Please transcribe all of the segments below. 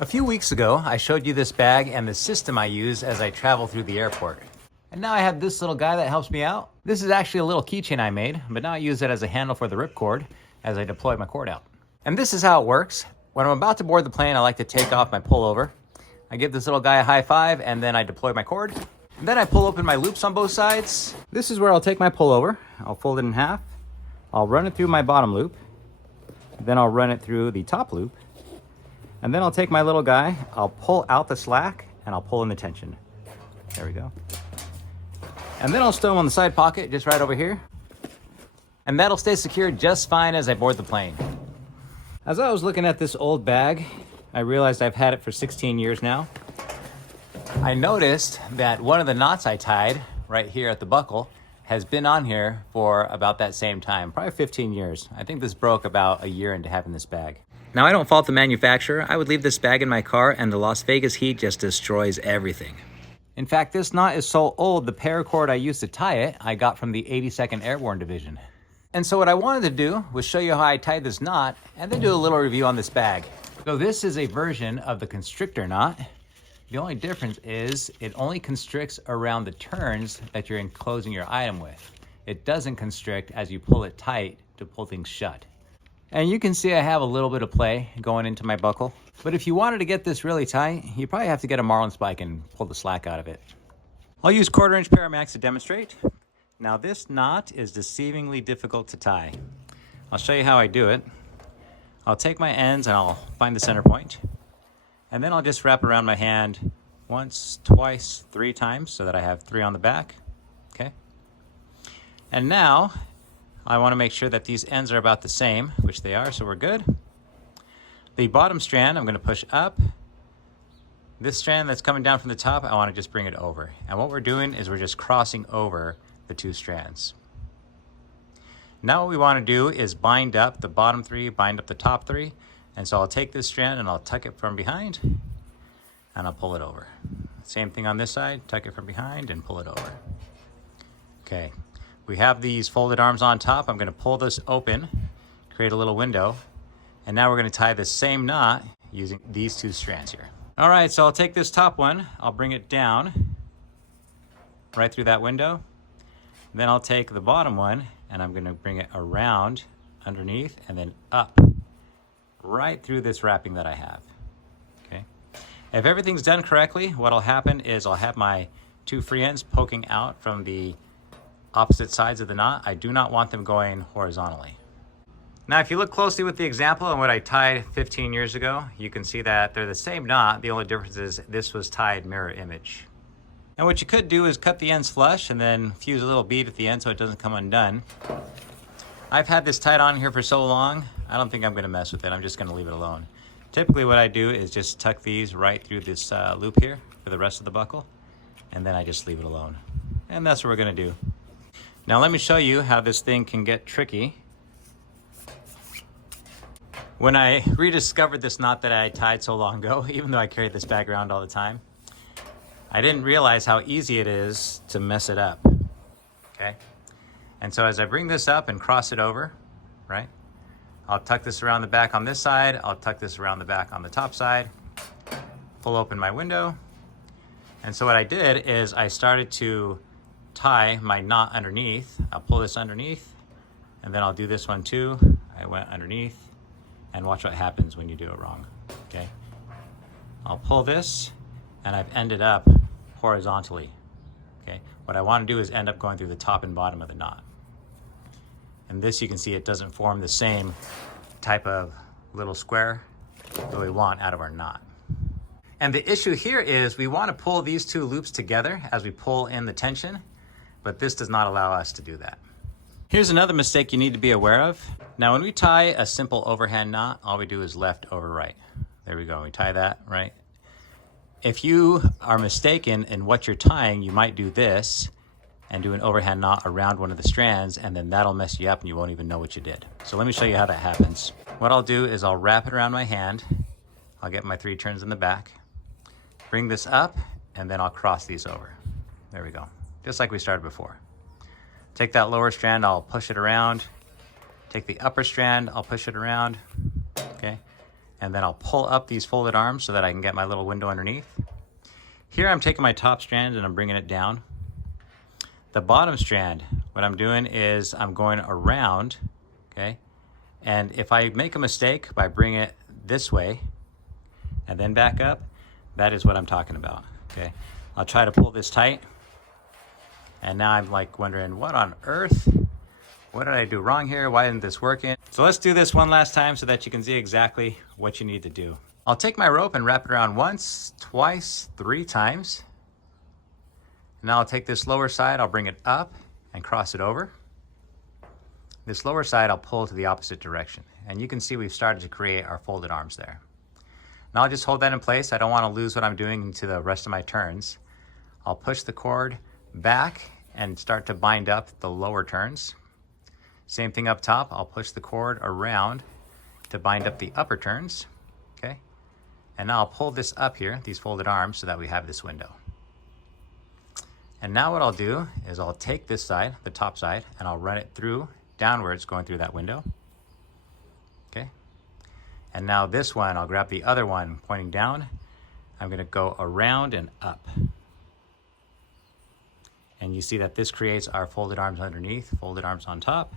A few weeks ago, I showed you this bag and the system I use as I travel through the airport. And now I have this little guy that helps me out. This is actually a little keychain I made, but now I use it as a handle for the ripcord as I deploy my cord out. And this is how it works. When I'm about to board the plane, I like to take off my pullover. I give this little guy a high five and then I deploy my cord. And then I pull open my loops on both sides. This is where I'll take my pullover. I'll fold it in half. I'll run it through my bottom loop. Then I'll run it through the top loop. And then I'll take my little guy, I'll pull out the slack and I'll pull in the tension. There we go. And then I'll stow him on the side pocket, just right over here. And that'll stay secured just fine as I board the plane. As I was looking at this old bag, I realized I've had it for 16 years now. I noticed that one of the knots I tied right here at the buckle has been on here for about that same time, probably 15 years. I think this broke about a year into having this bag. Now, I don't fault the manufacturer. I would leave this bag in my car and the Las Vegas heat just destroys everything. In fact, this knot is so old, the paracord I used to tie it, I got from the 82nd Airborne Division. And so what I wanted to do was show you how I tied this knot and then do a little review on this bag. So this is a version of the constrictor knot. The only difference is it only constricts around the turns that you're enclosing your item with. It doesn't constrict as you pull it tight to pull things shut. And you can see I have a little bit of play going into my buckle. But if you wanted to get this really tight, you probably have to get a marlin spike and pull the slack out of it. I'll use 1/4 inch Paramax to demonstrate. Now this knot is deceivingly difficult to tie. I'll show you how I do it. I'll take my ends and I'll find the center point. And then I'll just wrap around my hand once, twice, 3 times so that I have 3 on the back. Okay. And now I want to make sure that these ends are about the same, which they are, so we're good. The bottom strand I'm going to push up. This strand that's coming down from the top, I want to just bring it over. And what we're doing is we're just crossing over the 2 strands. Now what we want to do is bind up the bottom 3, bind up the top 3. And so I'll take this strand and I'll tuck it from behind and I'll pull it over. Same thing on this side, tuck it from behind and pull it over. Okay. We have these folded arms on top. I'm going to pull this open, create a little window, and now we're going to tie the same knot using these 2 strands here. All right, so I'll take this top one, I'll bring it down right through that window. Then I'll take the bottom one and I'm going to bring it around underneath and then up right through this wrapping that I have. Okay. If everything's done correctly, what'll happen is I'll have my 2 free ends poking out from the opposite sides of the knot. I do not want them going horizontally. Now, if you look closely with the example and what I tied 15 years ago, you can see that they're the same knot. The only difference is this was tied mirror image. And what you could do is cut the ends flush and then fuse a little bead at the end so it doesn't come undone. I've had this tied on here for so long, I don't think I'm going to mess with it. I'm just going to leave it alone. Typically what I do is just tuck these right through this loop here for the rest of the buckle, and then I just leave it alone. And that's what we're going to do. Now let me show you how this thing can get tricky. When I rediscovered this knot that I tied so long ago, even though I carried this bag around all the time, I didn't realize how easy it is to mess it up, okay? And so as I bring this up and cross it over, right? I'll tuck this around the back on this side, I'll tuck this around the back on the top side, pull open my window. And so what I did is I started to tie my knot underneath. I'll pull this underneath and then I'll do this one too. I went underneath and watch what happens when you do it wrong, okay? I'll pull this and I've ended up horizontally, okay? What I want to do is end up going through the top and bottom of the knot. And this, you can see it doesn't form the same type of little square that we want out of our knot. And the issue here is we want to pull these 2 loops together as we pull in the tension, but this does not allow us to do that. Here's another mistake you need to be aware of. Now, when we tie a simple overhand knot, all we do is left over right. There we go, we tie that, right? If you are mistaken in what you're tying, you might do this and do an overhand knot around one of the strands, and then that'll mess you up and you won't even know what you did. So let me show you how that happens. What I'll do is I'll wrap it around my hand. I'll get my 3 turns in the back, bring this up, and then I'll cross these over. There we go, just like we started before. Take that lower strand, I'll push it around. Take the upper strand, I'll push it around, okay? and then I'll pull up these folded arms so that I can get my little window underneath. Here I'm taking my top strand and I'm bringing it down. The bottom strand, what I'm doing is I'm going around, okay? And if I make a mistake by bringing it this way and then back up, that is what I'm talking about, okay? I'll try to pull this tight. And now I'm like wondering, what on earth? What did I do wrong here? Why isn't this working? So let's do this one last time so that you can see exactly what you need to do. I'll take my rope and wrap it around once, twice, 3 times. Now I'll take this lower side, I'll bring it up and cross it over. This lower side I'll pull to the opposite direction. And you can see we've started to create our folded arms there. Now I'll just hold that in place. I don't want to lose what I'm doing into the rest of my turns. I'll push the cord back and start to bind up the lower turns. Same thing up top, I'll push the cord around to bind up the upper turns, okay? And now I'll pull this up here, these folded arms, so that we have this window. And now what I'll do is I'll take this side, the top side, and I'll run it through, downwards, going through that window, okay? And now this one, I'll grab the other one pointing down. I'm gonna go around and up. And you see that this creates our folded arms underneath, folded arms on top.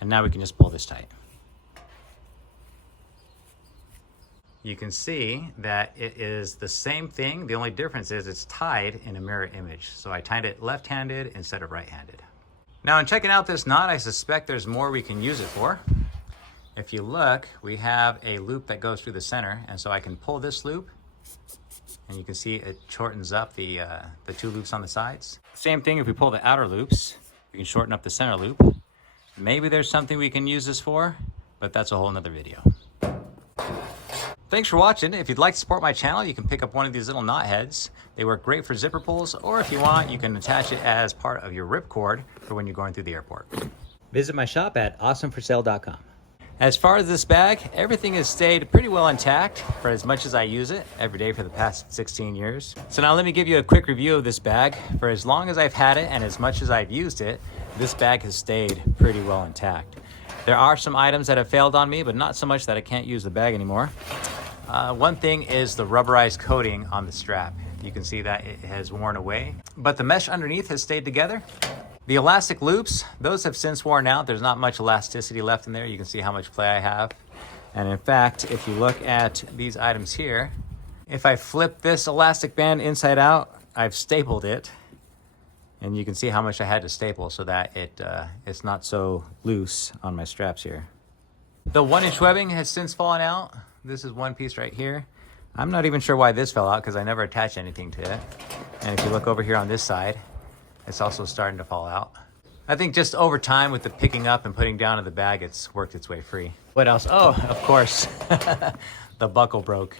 And now we can just pull this tight. You can see that it is the same thing. The only difference is it's tied in a mirror image. So I tied it left-handed instead of right-handed. Now in checking out this knot, I suspect there's more we can use it for. If you look, we have a loop that goes through the center. And so I can pull this loop and you can see it shortens up the 2 loops on the sides. Same thing if we pull the outer loops, we can shorten up the center loop. Maybe there's something we can use this for, but that's a whole nother video. Thanks for watching. If you'd like to support my channel, you can pick up one of these little knot heads. They work great for zipper pulls, or if you want, you can attach it as part of your ripcord for when you're going through the airport. Visit my shop at awesomeforsale.com. As far as this bag, everything has stayed pretty well intact for as much as I use it every day for the past 16 years. So now let me give you a quick review of this bag. For as long as I've had it and as much as I've used it, this bag has stayed pretty well intact. There are some items that have failed on me, but not so much that I can't use the bag anymore. One thing is the rubberized coating on the strap. You can see that it has worn away, but the mesh underneath has stayed together. The elastic loops, those have since worn out. There's not much elasticity left in there. You can see how much play I have. And in fact, if you look at these items here, if I flip this elastic band inside out, I've stapled it. And you can see how much I had to staple so that it's not so loose on my straps here. The 1-inch webbing has since fallen out. This is one piece right here. I'm not even sure why this fell out because I never attached anything to it. And if you look over here on this side, it's also starting to fall out. I think just over time with the picking up and putting down of the bag, it's worked its way free. What else? Oh, of course, the buckle broke.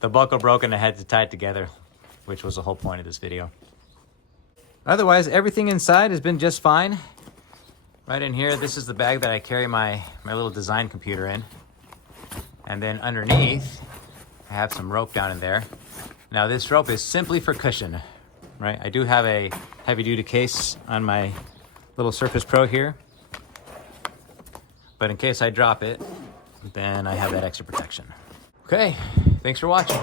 The buckle broke and I had to tie it together, which was the whole point of this video. Otherwise, everything inside has been just fine. Right in here, this is the bag that I carry my little design computer in. And then underneath, I have some rope down in there. Now this rope is simply for cushion, right? I do have a heavy duty case on my little Surface Pro here. But in case I drop it, then I have that extra protection. Okay, thanks for watching.